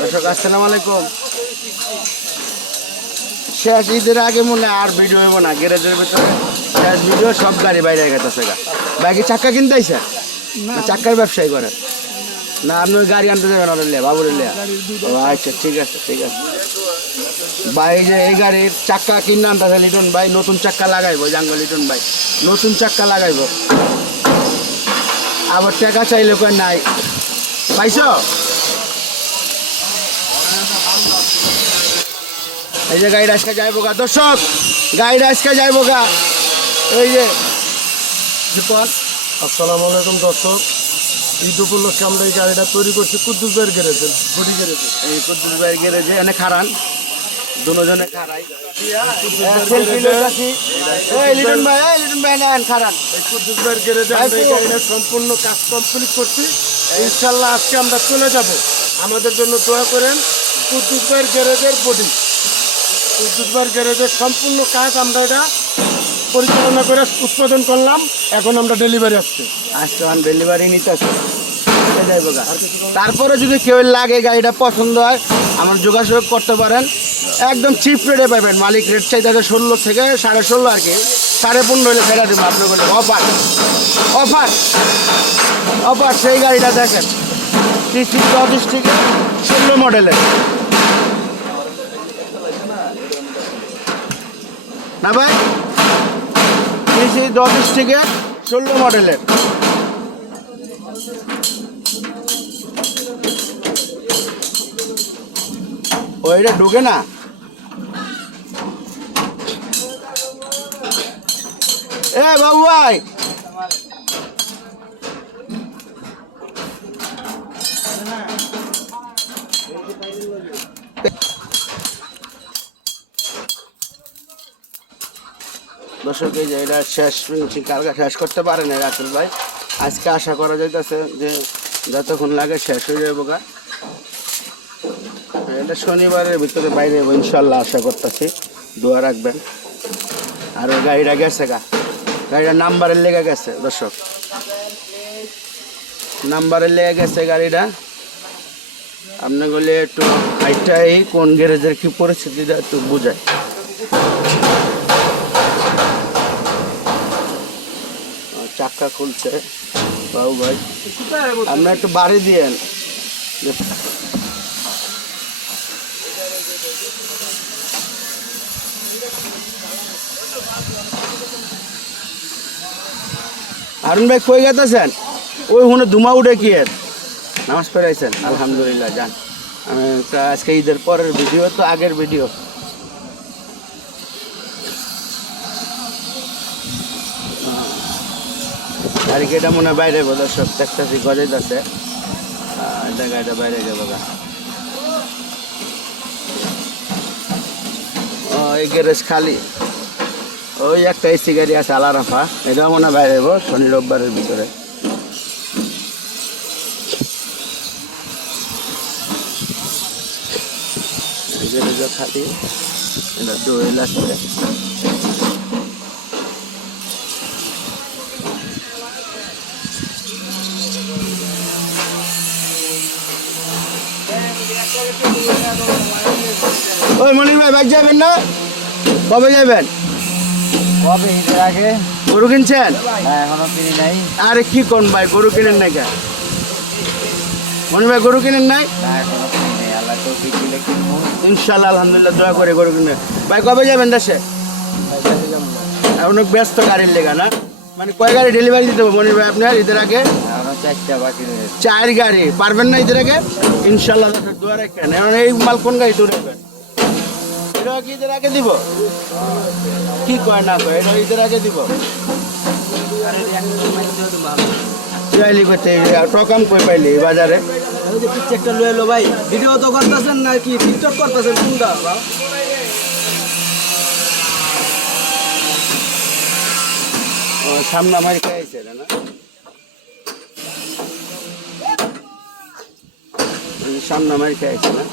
দর্শক আসসালামু আলাইকুম। শেষ ঈদের আগে মনে আর ভিডিও হইব না, গ্যারেজের ভিতরে শেষ ভিডিও, সব গাড়ি বাইরে গেছে গা। বাইকে চাক্কা কিনতে আইসা না চাক্কার ব্যবসায়ী করে না? আপনি ওই গাড়ি আনতে যাবেন ওটা লিয়া, বাবুর লিয়া? আচ্ছা ঠিক আছে ঠিক আছে ভাই। যে এই গাড়ির চাক্কা কিনে আনতে লিটন ভাই, নতুন চাক্কা লাগাইবো। জাঙ্গল লিটন ভাই নতুন চাক্কা লাগাইবো, আবার টাকা চাইলে কয় নাই। পাইছো? এই যে গাড়িটা আজকে যাইবো গা দর্শক, গাড়িটা আজকে যাইবো গা। এই যে আসসালামু আলাইকুম দর্শক, ঈদ উপলক্ষে আমরা এই গাড়িটা তৈরি করছি কুদ্দুস ভাইয়ের গ্যারেজে, বডি গ্যারেজে। এই কুদ্দুস ভাইয়ের গ্যারেজে এনে খারান, দুজনে খারাই। লিটন ভাই নেন খারান। এই কুদ্দুস ভাইয়ের গ্যারেজে আমরা এই গাড়িটা সম্পূর্ণ কাজ কমপ্লিট করছি। ইনশাল্লাহ আজকে আমরা চলে যাব। আমাদের জন্য দোয়া করেন। কুদ্দুস ভাইয়ের গ্যারেজের বডি, কুদ্দুস ভাইয়ের গ্যারেজের সম্পূর্ণ কাজ আমরা এটা পরিচালনা করে উৎপাদন করলাম। এখন আমরা ডেলিভারি আসছে ডেলিভারি নিতে আসছে যাইবো গা। তারপরে যদি কেউ লাগে গাড়িটা পছন্দ হয় আমার যোগাযোগ করতে পারেন, একদম চিপ রেটে পাবেন। মালিক রেট চাই তাদের 16 থেকে 16.5 আর কি, 15.5 হলে ফেরা দেবো আপনার বলে। Offer offer offer. সেই গাড়িটা দেখেন সিসি 34 থেকে 16 মডেলের না ভাই, সিসি 34 থেকে 16 মডেলের। ওইটা ঢুকে না। এ বাবু ভাই, দর্শক এই যে এটা শেষ কালকে শেষ করতে পারে না রাসেল ভাই, আজকে আশা করা যাইতেছে যে যতক্ষণ লাগে শেষ হয়ে যাবো গা। এটা শনিবারের ভিতরে বাইরে ইনশাল্লাহ আশা করতেছি, দোয়া রাখবেন। আর ওই গাড়িটা গেছে গা, গাড়িটা নাম্বারের লেগে গেছে দর্শক, নাম্বারের লেগে গেছে গাড়িটা। আপনি বলে একটু হাইটাই কোন গ্যারেজের কি পরিস্থিতিটা একটু বুঝায়। চাক্কা খুলছে বাবু ভাই, আপনি একটু বাড়ি দিয়েন। হারুন ভাই কই গেতেছেন? ওই হুনে ধুমা উঠে কি এর নামাজ পড়াইছেন? আলহামদুলিল্লাহ যান। আমি আজকে ঈদের পরের ভিডিও তো আগের ভিডিও। আর কি এটা মনে হয় বাইরে দর্শক দেখতেছি গজে আছে, এটা গাড়িটা বাইরে যাবো গা। এই গ্যারেজ খালি, ওই একটা এসি গাড়ি আছে আলারাফা, এটা মনে হয় বাইরে যাবো শনি রোববারের ভিতরে। খালি এটা দৌড়ে লাগছে। ওই মনির ভাই বাইক যাবেন না? কবে যাবেন? কবে? ঈদের আগে। গরু কিনছেন? হ্যাঁ, এখনো কিনি নাই। আরে কি কোন ভাই, গরু কিনেন নাই কেন? মনির ভাই গরু কিনেন নাই? না, এখনো কিনি নাই। আল্লাহ তো কিনলে কিনবো ইনশাল্লাহ আলহামদুলিল্লাহ দোয়া করে গরু কিনে। ভাই কবে যাবেন দেশে? অনেক ব্যস্ত গাড়ির লেগা না? মানে কয় গাড়ি ডেলিভারি দিতে হবে মনির ভাই আপনার ঈদের আগে? এখনো 4টা বাকি রয়েছে। 4 গাড়ি পারবেন না ঈদের আগে? ইনশাল্লাহ দোয়া রাখেন। এখন এই মাল কোন গাড়ি তুলবেন? এটা কি ঈদের আগে দিব? কি কয় না কয়, এটা ঈদের আগে দিব। চাইলি করতে টকাম কই পাইলি বাজারে? পিকচারটা লয়ে এলো ভাই। ভিডিও তো করতেছেন না কি টিকটক করতেছেন কোনটা? সামনে আমার খাইছে না, সামনে আমার খাইছে না।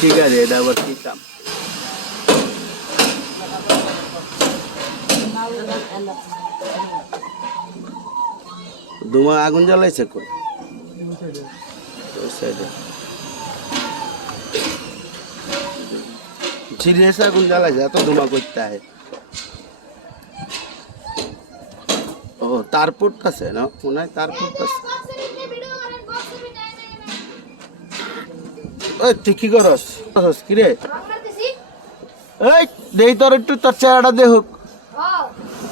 ঠিক আছে, এটা আবার কি কাম? ধুমা আগুন জ্বালাইছে কই ওই সাইডে সিরিয়াস আগুন জ্বালাইছে এত ধুমা করতে হয় ও তার ফুটতেছে না মনে হয় তার ফুটতেছে ওই তুই কি করস কি রে এই দেই তোর একটু তোর চেহারাটা দেখুক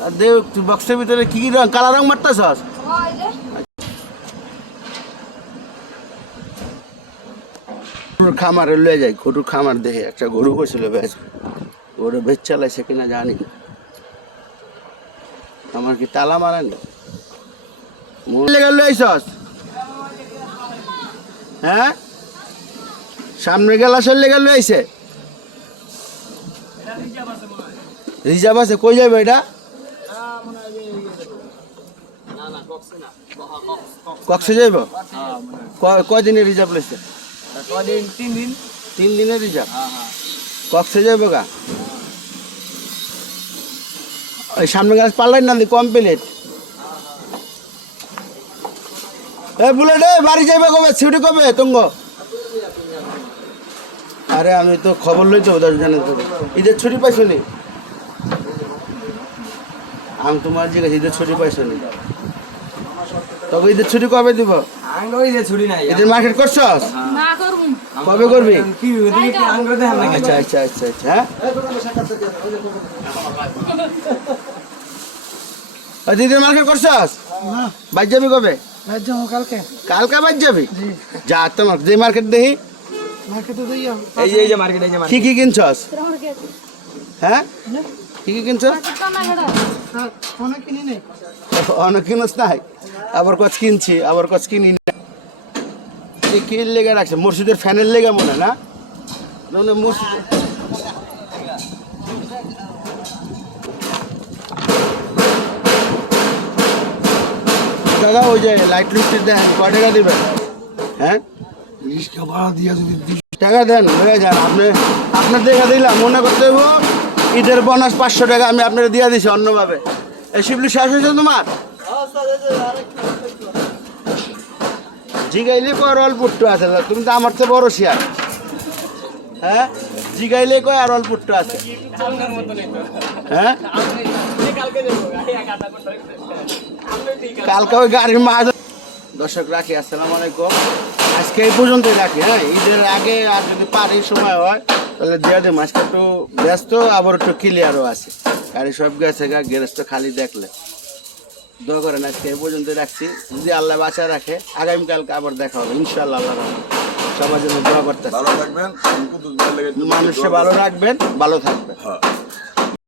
আর দেখ তুই বক্সের ভিতরে কি রং কালা রং মারতেছস গরুর খামারে লয়ে যাই গরুর খামার দেখে একটা গরু বসছিল বেশ গরু বেচ চালাইছে কিনা জানি না আমার কি তালা মারানি লেগে লইছস হ্যাঁ সামনে গেলাসের লেগে লইছে রিজার্ভ আছে কই যাবে এটা কক্সে যাইব কয়দিনের রিজার্ভ লইছে 3 দিনের রিজার্ভ কক্সে যাইব গা ওই সামনে গাছ পাল্লাই না কমপ্লিট বুলেট বাড়ি যাইবে কবে ছুটি কবে তুঙ্গ আরে আমি তো খবর লইতে ওদের জানেন তো ঈদের ছুটি পাইছো নি আমি তোমার জিজ্ঞাসা ঈদের ছুটি পাইছো নি তবে ঈদের ছুটি কবে দিব ঈদের মার্কেট করছস কবে করবি আচ্ছা আচ্ছা আচ্ছা আচ্ছা হ্যাঁ ঈদের মার্কেট করছস বাইর যাবি কবে কালকে বাইর যাবি যা তোমার যে মার্কেট দেখি কি কি কিনছস হ্যাঁ কি কি কিনছস অনেক কিনস নাই আবার কচ কিনছি আবার কচ কিনি না কি লেগে রাখছে মসজিদের ফ্যানের লেগে মনে না মসজিদ দাদা ওই যে লাইট লিস্টের দেন কয় টাকা দেবেন হ্যাঁ টাকা দেন হয়ে যান আপনার দেখা দিলাম মনে করতে হইব ঈদের বোনাস 500 টাকা আমি আপনার দিয়ে দিছি অন্যভাবে এই শিবলি শেষ হয়েছে তোমার জিগাইলে কয় আর অল্প একটু আছে তুমি তো আমার চেয়ে বড় শেয়ার হ্যাঁ জিগাইলে কয় আর অল্প একটু আছে হ্যাঁ কালকে ওই গাড়ির মাঝ দর্শক রাখি আসসালামু আলাইকুম আজকে এই পর্যন্তই রাখি হ্যাঁ ঈদের আগে আর যদি পারি সময় হয় তাহলে দিয়ে দেবো আজকে একটু ব্যস্ত আবার একটু ক্লিয়ারও আছে গাড়ি সব গেছে গ্যারেজ তো খালি দেখলে দোয়া করেন আজকে এই পর্যন্ত রাখছি যদি আল্লাহ বাঁচা রাখে আগামীকালকে আবার দেখা হবে ইনশাআল্লাহ আল্লাহ সবার জন্য দোয়া করতে ভালো থাকবেন মানুষকে ভালো রাখবেন ভালো থাকবেন